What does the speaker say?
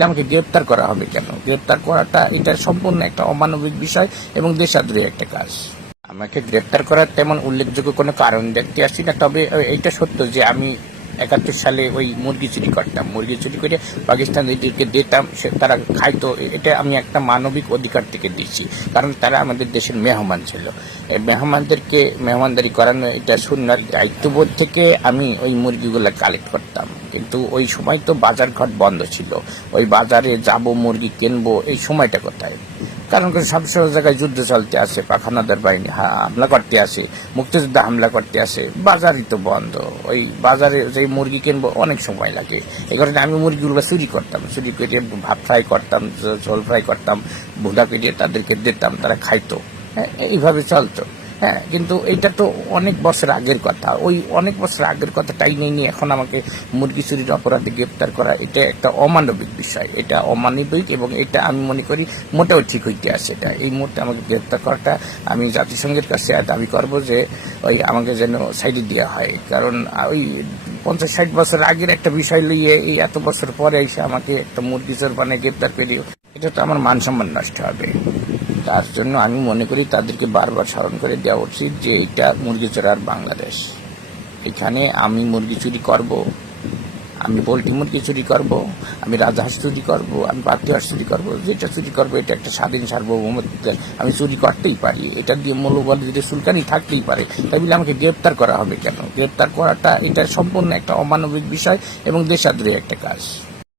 আমাকে গ্রেপ্তার করা হবে কেন? গ্রেপ্তার করাটা এটা সম্পূর্ণ একটা অমানবিক বিষয় এবং দেশদ্রোহী একটা কাজ। আমাকে গ্রেপ্তার করার তেমন উল্লেখযোগ্য কোনো কারণ দেখতে আসছি না, তবে এইটা সত্য যে আমি 71 সালে ওই মুরগি চুরি করতাম, মুরগি চুরি করে পাকিস্তানিদেরকে দিতাম, তারা খাইতো। এটা আমি একটা মানবিক অধিকার থেকে দিচ্ছি, কারণ তারা আমাদের দেশের মেহমান ছিল। এই মেহমানদেরকে মেহমানদারি করানো এটা সুন্নাত, দায়িত্ববোধ থেকে আমি ওই মুরগিগুলো কালেক্ট করতাম। কিন্তু ওই সময় তো বাজারঘাট বন্ধ ছিল, ওই বাজারে যাব মুরগি কিনবো, এই সময়টা কোথায়? কারণ সব জায়গায় যুদ্ধ চলতে আছে, পাখানাদার বাহিনী হামলা করতে আসে, মুক্তিযোদ্ধা হামলা করতে আসে, বাজারই তো বন্ধ। ওই বাজারে যে মুরগি কিনবো অনেক সময় লাগে। এই কারণে আমি মুরগিগুলো চুরি করতাম, চুরি করে ভাত ফ্রাই করতাম, ঝোল ফ্রাই করতাম, ভুনা করে তাদেরকে দিতাম, তারা খাইতো। হ্যাঁ, এইভাবে চলতো। হ্যাঁ, কিন্তু এইটা তো অনেক বছর আগের কথা। ওই অনেক বছর আগের কথাটাই নিয়ে এখন আমাকে মুরগি চুরির অপরাধে গ্রেপ্তার করা, এটা একটা অমানবিক বিষয়, এটা অমানবিক এবং এটা আমি মনে করি মোটেও ঠিক হইতে আসে। এটা এই মুহূর্তে আমাকে গ্রেপ্তার করাটা আমি জাতিসংঘের কাছে দাবি করব যে ওই আমাকে যেন সাইডে দেওয়া হয়। কারণ ওই 50-60 বছর আগের একটা বিষয় লইয়ে এই এত বছর পরে এসে আমাকে একটা মুরগি চোর বানিয়ে গ্রেপ্তার করিও, এটা তো আমার মান সম্মান নষ্ট হবে। তার জন্য আমি মনে করি তাদেরকে বারবার স্মরণ করে দেওয়া উচিত যে এটা মুরগি চোরার বাংলাদেশ। এখানে আমি মুরগি চুরি করব, আমি পোলট্রি মুরগি চুরি করব, আমি রাজহাঁস চুরি করব, আমি পাতি হাঁস চুরি করব, যেটা চুরি করবো এটা একটা স্বাধীন সার্বভৌমত্ব, আমি চুরি করতেই পারি। এটা দিয়ে মূল্যবান যদি সুলকানি থাকতেই পারে, তাই বলে আমাকে গ্রেপ্তার করা হবে কেন? গ্রেপ্তার করাটা এটা সম্পূর্ণ একটা অমানবিক বিষয় এবং দেশদ্রোহী একটা কাজ।